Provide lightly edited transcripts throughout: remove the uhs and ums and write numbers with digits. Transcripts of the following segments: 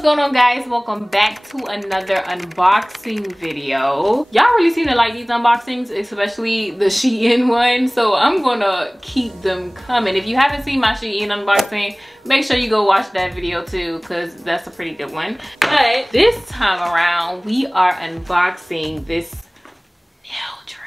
What's going on, guys? Welcome back to another unboxing video. Y'all really seem to like these unboxings, especially the Shein one, so I'm gonna keep them coming. If you haven't seen my Shein unboxing, make sure you go watch that video too, because that's a pretty good one. But this time around, we are unboxing this nail drill.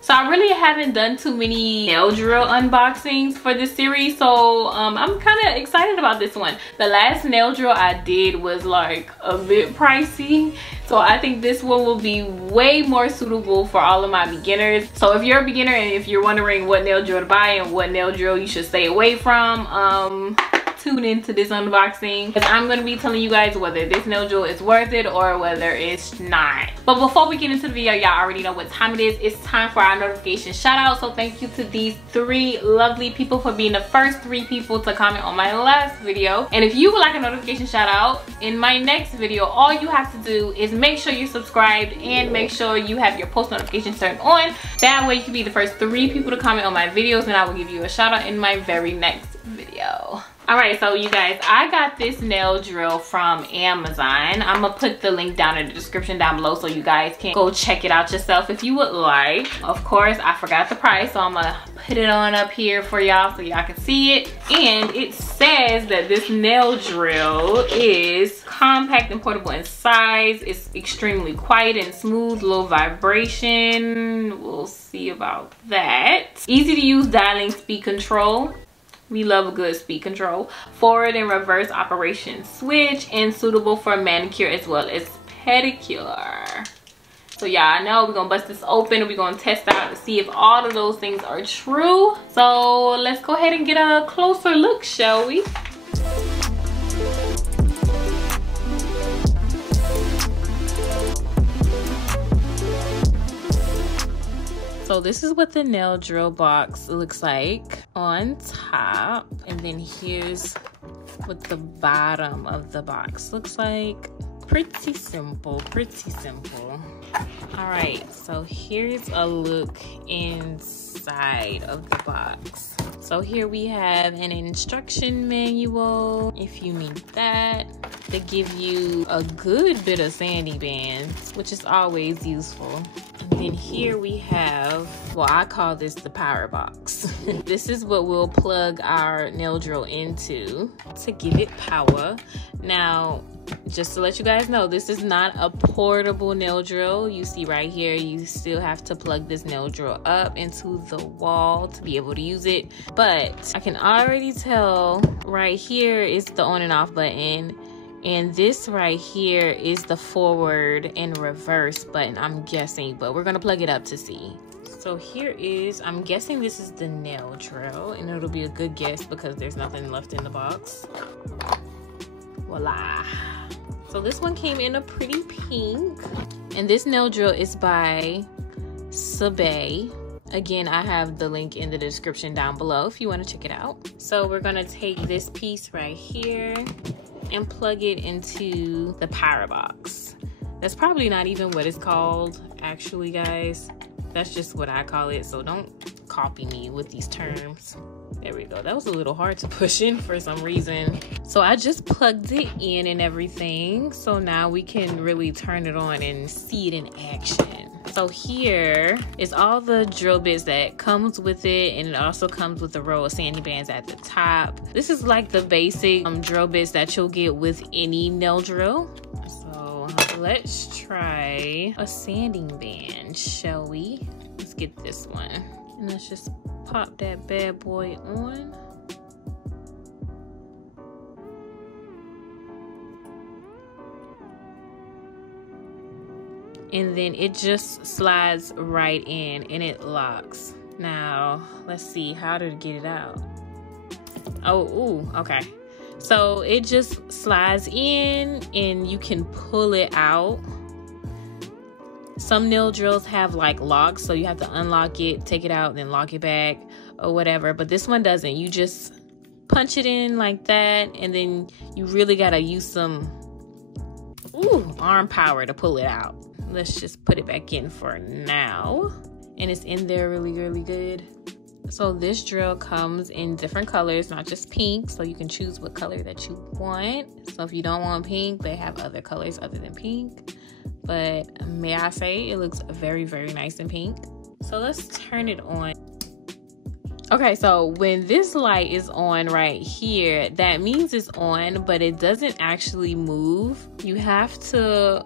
So I really haven't done too many nail drill unboxings for this series, so I'm kind of excited about this one. The last nail drill I did was like a bit pricey, so I think this one will be way more suitable for all of my beginners. So if you're a beginner and if you're wondering what nail drill to buy and what nail drill you should stay away from, tune into this unboxing, because I'm going to be telling you guys whether this nail drill is worth it or whether it's not. But before we get into the video, y'all already know what time it is. It's time for our notification shout out. So thank you to these 3 lovely people for being the first 3 people to comment on my last video. And if you would like a notification shout out in my next video, all you have to do is make sure you're subscribed and make sure you have your post notifications turned on. That way you can be the first 3 people to comment on my videos, and I will give you a shout out in my very next video. Alright, so you guys, I got this nail drill from Amazon. I'm gonna put the link down in the description down below so you guys can go check it out yourself if you would like. Of course, I forgot the price, so I'm gonna put it on up here for y'all so y'all can see it. And it says that this nail drill is compact and portable in size. It's extremely quiet and smooth, low vibration. We'll see about that. Easy to use dialing speed control. We love a good speed control. Forward and reverse operation switch, and suitable for manicure as well as pedicure. So yeah, I know we're gonna bust this open and we're gonna test out to see if all of those things are true. So let's go ahead and get a closer look, shall we? So this is what the nail drill box looks like on top, and then here's what the bottom of the box looks like. Pretty simple, pretty simple. All right, so here's a look inside of the box. So here we have an instruction manual, if you need that. They give you a good bit of sanding bands, which is always useful. And then here we have, well, I call this the power box. This is what we'll plug our nail drill into to give it power. Now, just to let you guys know, this is not a portable nail drill. You see right here, you still have to plug this nail drill up into the wall to be able to use it. But I can already tell right here is the on and off button, and this right here is the forward and reverse button, I'm guessing, but we're gonna plug it up to see. So here is, I'm guessing this is the nail drill, and it'll be a good guess because there's nothing left in the box. Voila. So this one came in a pretty pink, and this nail drill is by SUBAY. Again, I have the link in the description down below if you want to check it out. So we're gonna take this piece right here and plug it into the power box. That's probably not even what it's called, actually, guys. That's just what I call it, so don't copy me with these terms. There we go. That was a little hard to push in for some reason. So I just plugged it in and everything. So now we can really turn it on and see it in action. So here is all the drill bits that comes with it, and it also comes with a row of sanding bands at the top. This is like the basic drill bits that you'll get with any nail drill. So let's try a sanding band, shall we? Let's get this one. And let's just pop that bad boy on. And then it just slides right in and it locks. Now, let's see how to get it out. Oh, ooh, okay. So it just slides in and you can pull it out. Some nail drills have like locks, so you have to unlock it, take it out, and then lock it back or whatever. But this one doesn't. You just punch it in like that, and then you really gotta use some arm power to pull it out. Let's just put it back in for now. And it's in there really, really good. So this drill comes in different colors, not just pink, so you can choose what color that you want. So if you don't want pink, they have other colors other than pink. But may I say, it looks very, very nice in pink. So let's turn it on. Okay, so when this light is on right here, that means it's on, but it doesn't actually move. You have to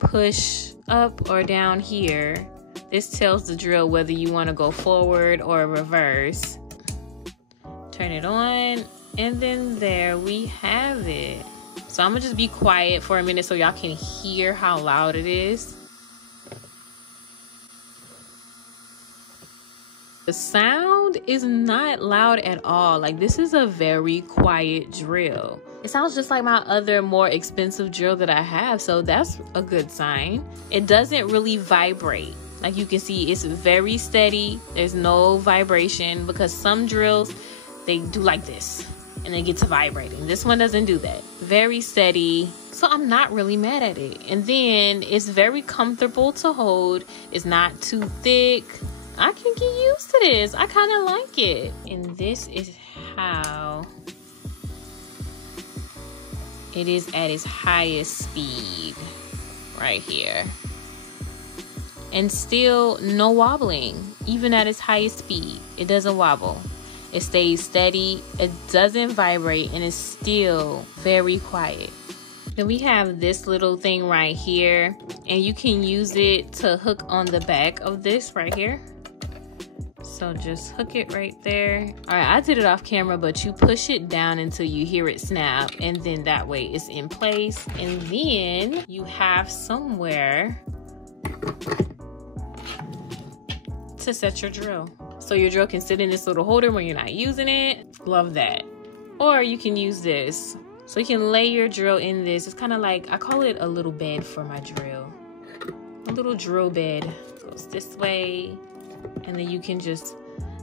push up or down here. This tells the drill whether you want to go forward or reverse. Turn it on, and then there we have it. So I'm gonna just be quiet for a minute so y'all can hear how loud it is. The sound is not loud at all. Like, this is a very quiet drill. It sounds just like my other more expensive drill that I have, so that's a good sign. It doesn't really vibrate. Like you can see, it's very steady. There's no vibration, because some drills, they do like this and they get to vibrating. This one doesn't do that. Very steady. So I'm not really mad at it. And then it's very comfortable to hold. It's not too thick. I can get used to this. I kind of like it. And this is how it is at its highest speed right here. And still no wobbling. Even at its highest speed, it doesn't wobble. It stays steady. It doesn't vibrate, and it's still very quiet. Then we have this little thing right here, and you can use it to hook on the back of this right here. So just hook it right there. All right, I did it off camera, but you push it down until you hear it snap, and then that way it's in place. And then you have somewhere to set your drill. So your drill can sit in this little holder when you're not using it. Love that. Or you can use this. So you can lay your drill in this. It's kind of like, I call it a little bed for my drill. A little drill bed. Goes this way. And then you can just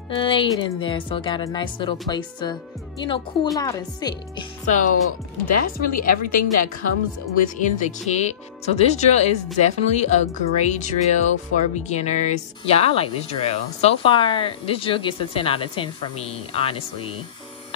lay it in there. So it got a nice little place to, you know, cool out and sit. So that's really everything that comes within the kit. So this drill is definitely a great drill for beginners. Yeah, I like this drill. So far, this drill gets a 10 out of 10 for me, honestly.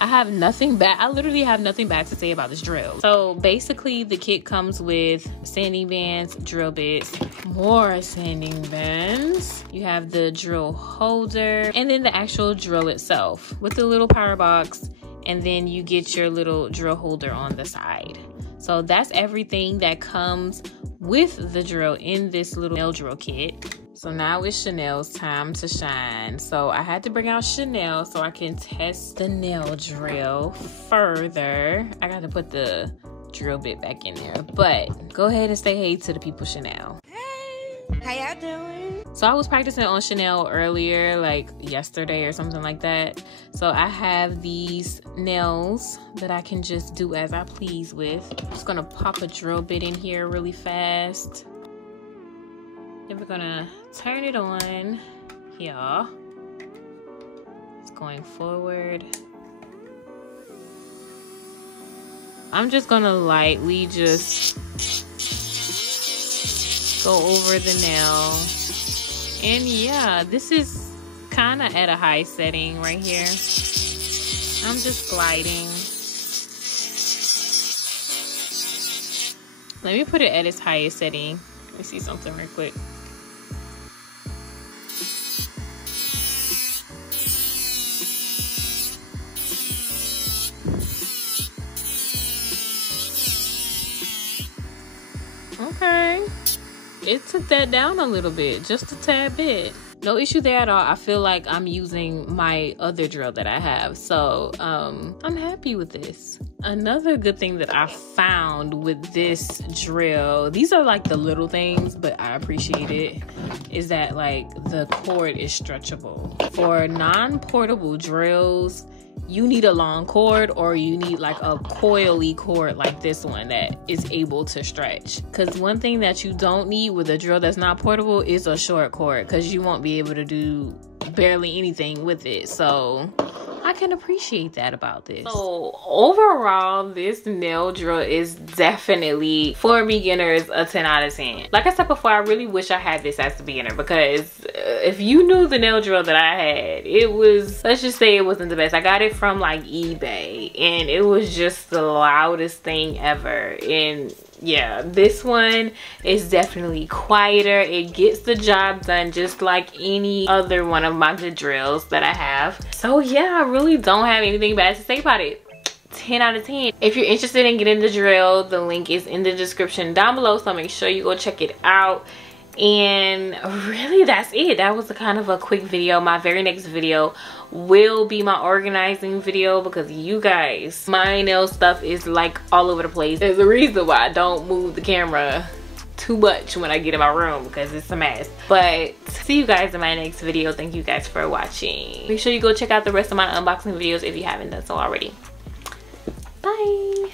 I have nothing bad. I literally have nothing bad to say about this drill. So basically the kit comes with sanding bands, drill bits, more sanding bands. You have the drill holder, and then the actual drill itself with the little power box. And then you get your little drill holder on the side. So that's everything that comes with the drill in this little nail drill kit. So now it's Chanel's time to shine. So I had to bring out Chanel so I can test the nail drill further. I got to put the drill bit back in there. But go ahead and say hey to the people, Chanel. Hey, how y'all doing? So I was practicing on Chanel earlier, like yesterday or something like that. So I have these nails that I can just do as I please with. I'm just gonna pop a drill bit in here really fast. Then we're gonna turn it on, y'all. It's going forward. I'm just gonna lightly just go over the nail. And yeah, this is kind of at a high setting right here. I'm just gliding. Let me put it at its highest setting. Let me see something real quick. Okay, it took that down a little bit, just a tad bit. No issue there at all. I feel like I'm using my other drill that I have, so I'm happy with this. Another good thing that I found with this drill, these are like the little things, but I appreciate it, is that like the cord is stretchable. For non-portable drills, you need a long cord, or you need like a coily cord like this one that is able to stretch. Because one thing that you don't need with a drill that's not portable is a short cord, because you won't be able to do barely anything with it. So I I can appreciate that about this. So overall, this nail drill is definitely, for beginners, a 10 out of 10. Like I said before, I really wish I had this as a beginner, because if you knew the nail drill that I had, it was, let's just say it wasn't the best. I got it from like eBay, and it was just the loudest thing ever. And yeah, this one is definitely quieter. It gets the job done just like any other one of my good drills that I have. So yeah, I really don't have anything bad to say about it. 10 out of 10. If you're interested in getting the drill, the link is in the description down below, so make sure you go check it out. And really, that's it. That was a kind of a quick video. My very next video will be my organizing video, because you guys, my nail stuff is like all over the place. There's a reason why I don't move the camera too much when I get in my room, because it's a mess. But see you guys in my next video. Thank you guys for watching. Make sure you go check out the rest of my unboxing videos if you haven't done so already. Bye.